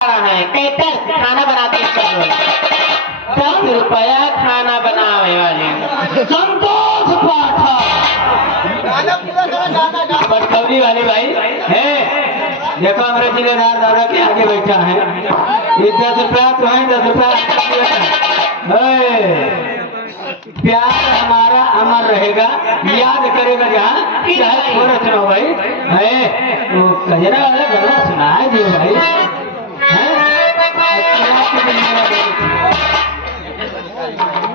है कैटर खाना बनाते हैं 10 रुपया खाना बनावे वाले संतोष पाठक बटकवली वाले भाई है। देखो हमारे जिलेदार दादा के आगे बैठा है। ये 10 रुपया तो है, 10 रुपया प्यार हमारा अमर रहेगा, याद करेगा जहाँ चाहे थोड़ा सुनो भाई है। वो कजरा वाला गाना सुना है जी भाई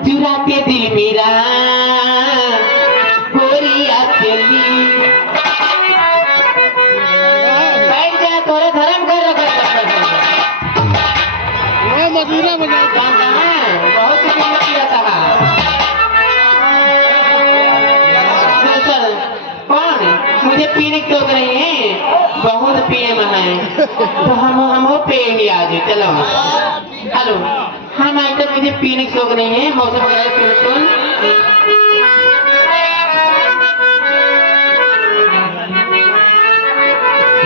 चुरा के दिल मेरा गोरिया चली बैठ जा थोड़े धर्म कर मधुरा बहुत किया था। कौन मुझे पीने की रोक रही है, बहुत पिए में है तो हम पे ही आज चलो। हेलो हाँ माइटर मुझे पीने की शौक नहीं है, मौसम वगैरह बिल्कुल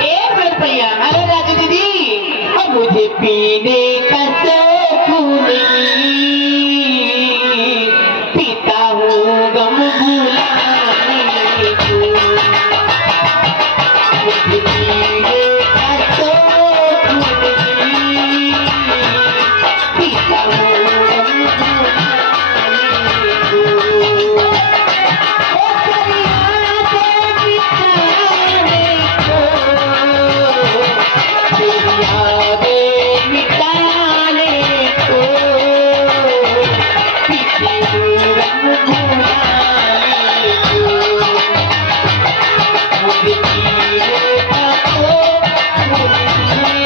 एक मिनट भैया। अरे राजू दीदी अब मुझे पीने का शौक नहीं, पीता हूँ गम भुलाने को। मुझे पीने का शौक नहीं, पीता हूँ गम भुलाने को। ओ करिया से मिटाने को, तेरी यादें मिटाने को, पीते हूँ गम भुलाने को। मुझे पीने का शौक नहीं,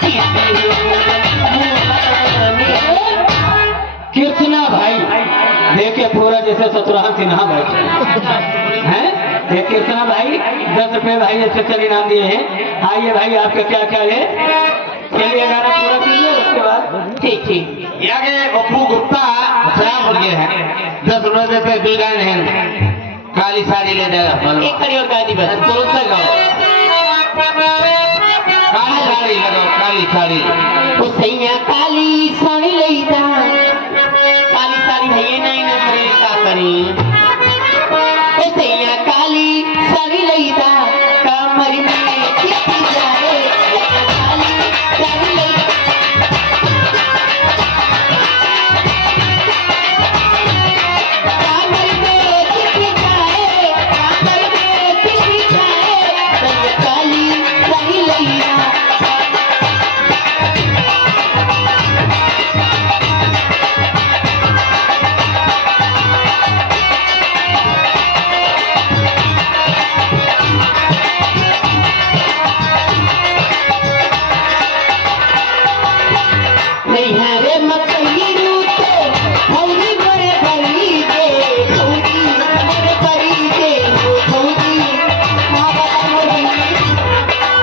पीते हूँ गम भुलाने को। कृष्णा भाई देखे पूरा जैसे शत्रुघ्न सिन्हा बैठे हैं। ये कृष्णा भाई 10 रुपए भाई ऐसे चल इनाम दिए हैं। आइए भाई आपका क्या ख्याल है, चलिए गाना पूरा कीजिए उसके बाद ठीक ठीक। आगे अप्पू गुप्ता खराब हो गया है, 10 रुपए देते 2 गाने हैं। काली साड़ी ले जाएगा एक खड़ी और गाजी बस तुरंत लगाओ, काली साड़ी लगाओ, काली साड़ी। ओ सैया काली साड़ी लईदा, काली साड़ी है ये नहीं ना करे का करी। ओ सैया काली साड़ी लईदा, कमर में चिपक जाए काली साड़ी लईदा। कमर में चिपक जाए, कमर में चिपक जाए, सैया काली साड़ी लईदा। नहीं है रे मकई रूते भौजी मोरे भरी दे, भौजी मोरे भरी दे, भौजी माँ बाबा मोरी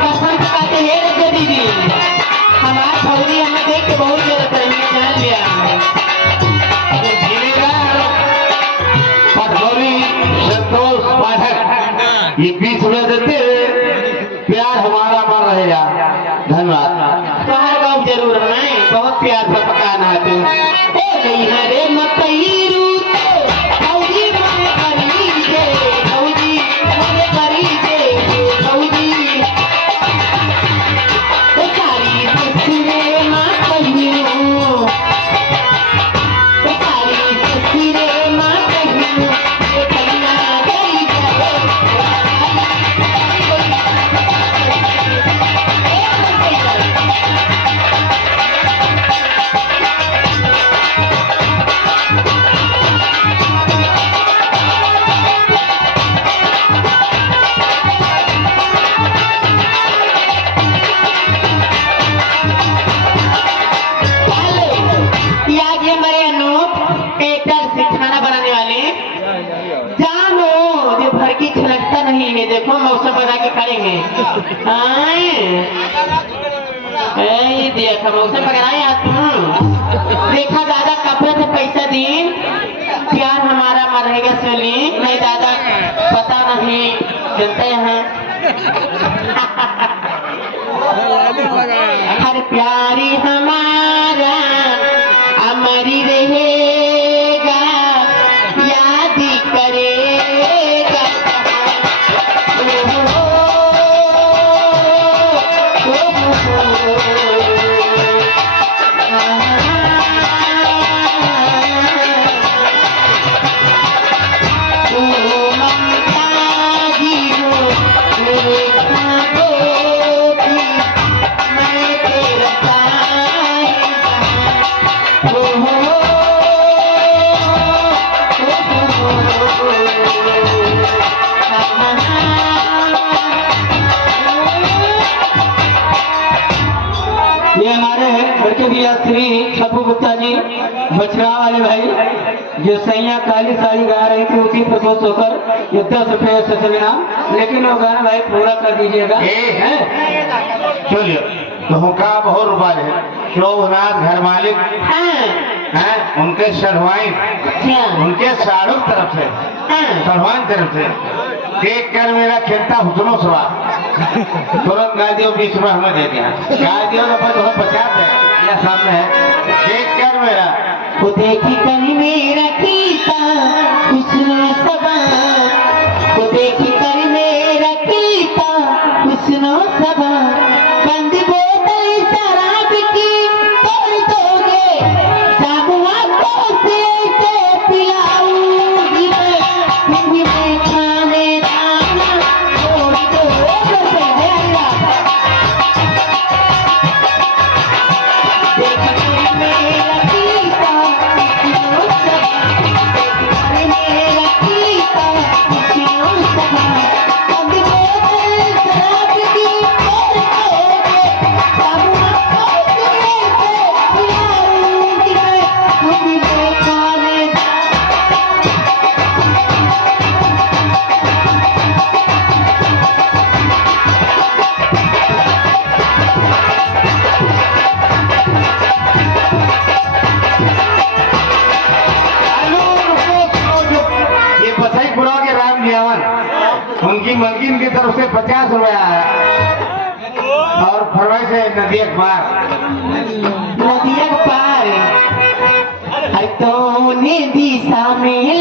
कसम खाते हैं रे दीदी। हमारे भौजी हमें देख के बहुत जरूरत है, हमने जान लिया। पटखोरी संतोष पाठक ये 20 रुपए देते, प्यार हमारा बन रहेगा। धन्यवाद। तुम्हारे गाँव जरूर है, बहुत प्यार से पकाना है तू। ओ नहीं है रे मकई रूते भौजी मोरे भरी दे, भौजी मोरे भरी दे, भौजी सारी ससुरे माँ कहियो, सारी ससुरे माँ कहियो, कन्या गई जाए नहीं है। देखो मौसम बना के खड़ेंगे देखा मौसम पकड़ाए देखा दादा कपड़े से पैसा दी, प्यार हमारा मर रहेगा सोली नहीं दादा पता नहीं चलते हैं प्यारी हमारा अमर रहेगा, याद करेगा। ये हमारे बड़के भैया श्री छप्पू गुप्ता जी बछड़ा वाले भाई जो सैया काली साड़ी गा रही थी, उसी पर खुश होकर ये 10 रुपये से चलना, लेकिन वो गाना भाई पूरा कर दीजिएगा। चलिए तो का बहुत रुपये है शोभनाथ घर मालिक हैं, उनके सढ़वाई उनके शाहरुख तरफ से सढ़वाई तरफ से देख कर मेरा खेलता हुसनो सवार तुरंत गादियों 20 रुपये हमें दे दिया। गादियों का पद 50 है, यह सामने है। देख कर मेरा वो देखी कर मेरा कीता हुस्नो सबा, वो देखी कर मेरा कीता हुस्नो सबा, बंद बोतल शराब की तोड़ दोगे, जामुआ को से पिलाऊंगी मैं खाने दाना छोड़ दो। देखी कर मेरा कीता हुस्नो सबा, मेरा कीता हुस्नो सबा, बंद बोतल शराब की तोड़ दोगे, जामुआ को से पिलाऊंगी मैं खाने ये बसई पुरा के राम जियावन उनकी मलकिन की तरफ से 50 रुपए आया और फरवरी से नदी अखबार नदिया पार हर तोने दिशा में